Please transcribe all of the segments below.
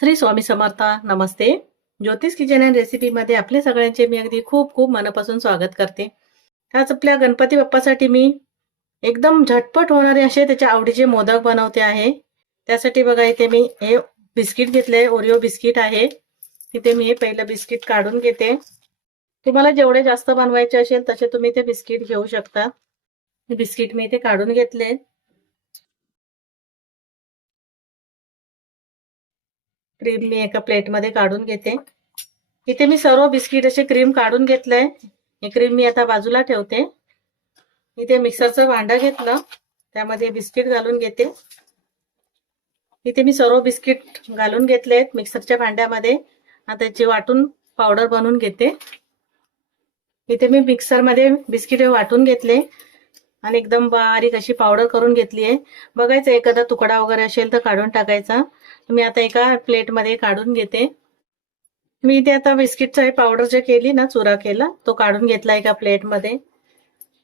श्री स्वामी समर्थ नमस्ते. ज्योतिष kitchen and रेसिपीमध्ये आपले सगळ्यांचे मी अगदी खूप खूप मनापासून स्वागत करते. आज आपल्या गणपती बाप्पासाठी मी एकदम झटपट होणारे असे त्याच्या आवडीचे मोदक बनवते आहे. त्यासाठी बघा इथे मी हे बिस्किट घेतले ओरिओ बिस्किट आहे. तिथे मी हे पहिलं बिस्किट काढून घेते. तुम्हाला जेवढे जास्त बनवायचे असेल तसे तुम्ही ते बिस्किट घेऊ शकता. बिस्किट मी इथे काढून घेतले. क्रीम मी एका प्लेटमध्ये काढून घेते. इथे मी सर्व बिस्किट असे क्रीम काढून घेतलंय. हे क्रीम मी आता बाजूला ठेवते. इथे मिक्सरचं भांडं घेतलं. त्यामध्ये बिस्किट घालून घेते. इथे मी सर्व बिस्किट घालून घेतलेत मिक्सरच्या भांड्यामध्ये. आता त्याची वाटून पावडर बनवून घेते. इथे मी मिक्सरमध्ये बिस्किट वाटून घेतले. आणि एकदम बारीक अशी पावडर करून घेतली आहे. बघायचं एखादा तुकडा वगैरे असेल तर काढून टाकायचा. मी आता एका प्लेटमध्ये काढून घेते. मी इथे आता बिस्किटचा हे पावडर जे केली ना चुरा केला तो काढून घेतला एका प्लेटमध्ये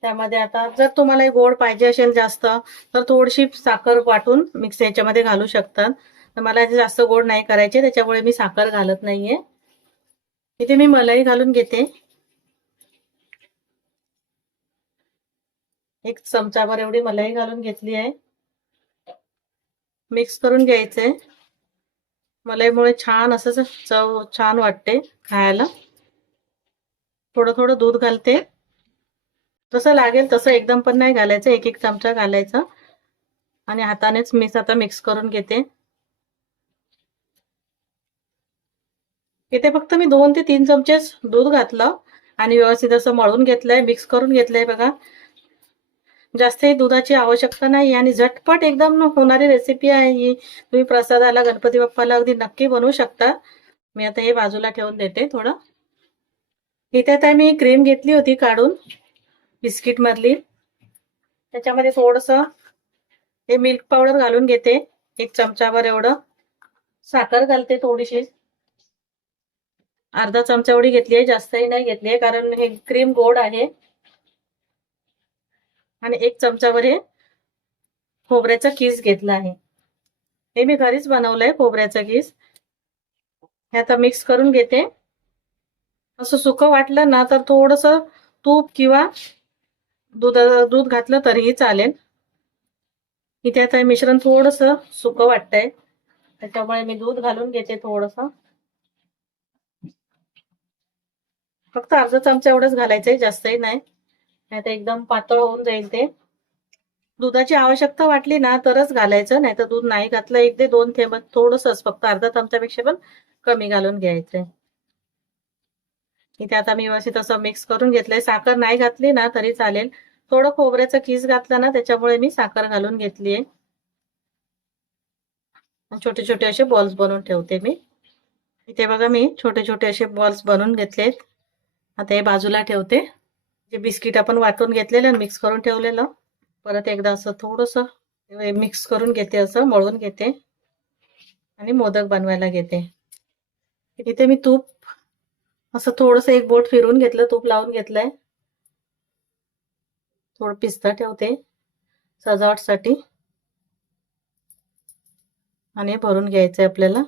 त्यामध्ये आता जर तुम्हाला गोड पाहिजे असेल जास्त तर थोडीशी साखर वाटून मिक्स याच्यामध्ये घालू शकतात. तर मला जास्त गोड नाही करायचे त्याच्यामुळे मी साखर घालत नाहीये. इथे मी मलाई घालून घेते. एक चमचाभर एवढी मलाई घालून घेतली आहे. मिक्स करून घ्यायचंय मलाईमुळे छान असं चव छान वाटते खायला. थोडं थोडं दूध घालते. जसं लागेल तसं एकदम पण नाही घालायचं. एक एक चमचा घालायचा. आणि हातानेच मिक्स आता मिक्स करून घेते. इथे फक्त मी दोन ते तीन चमचेच दूध घातलं. आणि व्यवस्थित असं मळून घेतलंय मिक्स करून घेतलंय बघा. जास्तही दुधाची आवश्यकता नाही आणि झटपट एकदम होणारी रेसिपी आहे ही. तुम्ही प्रसादाला गणपती बाप्पाला अगदी नक्की बनवू शकता. मी आता हे बाजूला ठेवून देते थोडं. इथे आता मी क्रीम घेतली होती काढून बिस्किट मधली. त्याच्यामध्ये थोडस हे मिल्क पावडर घालून घेते एक चमचाभर एवढं. साखर घालते थोडीशी. अर्धा चमचा एवढी घेतली आहे जास्तही नाही घेतली आहे कारण हे क्रीम गोड आहे. आणि एक चमचावर हे खोबऱ्याचा किस घेतला आहे. हे मी घरीच बनवलंय खोबऱ्याचा किस. हे आता मिक्स करून घेते. असं सुकं वाटलं ना तर थोडस तूप किंवा दूध दूध घातलं तरीही चालेल. इथे आता हे मिश्रण थोडस सुकं वाटतंय. त्याच्यामुळे मी दूध घालून घेते थोडस. फक्त अर्धा चमचा एवढंच घालायचंय जास्तही नाही. नाही एकदम पातळ होऊन जाईल ते. दुधाची आवश्यकता वाटली ना तरच घालायचं. नाही तर दूध नाही घातलं एक ते दोन थेंब थोडंसंच फक्त अर्धा चमच्यापेक्षा पण कमी घालून घ्यायचंय इथे आता मी व्यवस्थित असं मिक्स करून घेतलंय. साखर नाही घातली ना तरी चालेल. थोडं खोबऱ्याचं किस घातलं ना त्याच्यामुळे मी साखर घालून घेतलीये छोटे छोटे असे बॉल्स बनवून ठेवते मी. इथे बघा मी छोटे छोटे असे बॉल्स बनवून घेतलेत. आता हे बाजूला ठेवते. जे बिस्किट आपण वाटून घेतलेलं मिक्स करून ठेवलेलं परत एकदा असं थोडंसं मिक्स करून घेते असं मळून घेते आणि मोदक बनवायला घेते. इथे मी तूप असं थोडंसं एक बोट फिरून घेतलं तूप लावून घेतलंय. थोडं पिस्ता ठेवते सजावटसाठी. आणि भरून घ्यायचंय आपल्याला.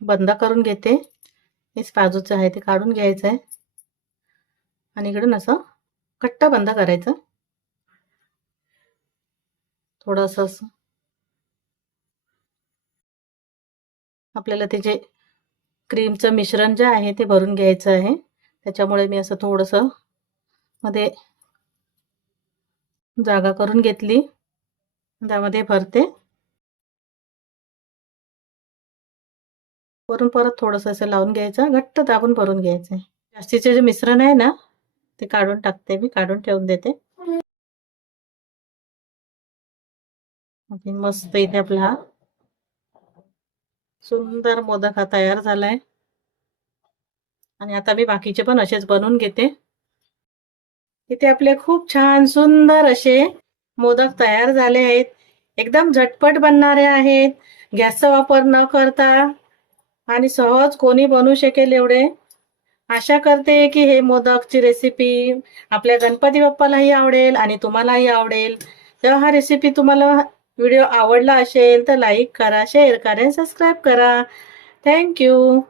बंद करून घेते. हेच बाजूचं आहे ते काढून घ्यायचं आहे आणि इकडून असं घट्ट बंद करायचं. थोडंसं असं. आपल्याला ते जे क्रीमचं मिश्रण जे आहे ते भरून घ्यायचं आहे. त्याच्यामुळे मी असं थोडंसं मध्ये जागा करून घेतली. त्यामध्ये भरते. वरून परत थोडंसं असं लावून घ्यायचं घट्ट दाबून भरून घ्यायचं. जास्तीचे जे मिश्रण आहे ना ते काढून टाकते मी काढून ठेवून देते. मस्त इथे आपला हा सुंदर मोदक हा तयार झालाय. आणि आता मी बाकीचे पण असेच बनवून घेते. इथे आपले खूप छान सुंदर असे मोदक तयार झाले आहेत. एकदम झटपट बनणारे आहेत. गॅसचा वापर न करता आणि सहज कोणी बनवू शकेल एवढे? आशा करते की हे मोदकची रेसिपी आपल्या गणपती बाप्पालाही आवडेल आणि तुम्हालाही आवडेल. तेव्हा हा रेसिपी तुम्हाला व्हिडिओ आवडला असेल तर लाईक करा शेअर करा सबस्क्राईब करा. थँक्यू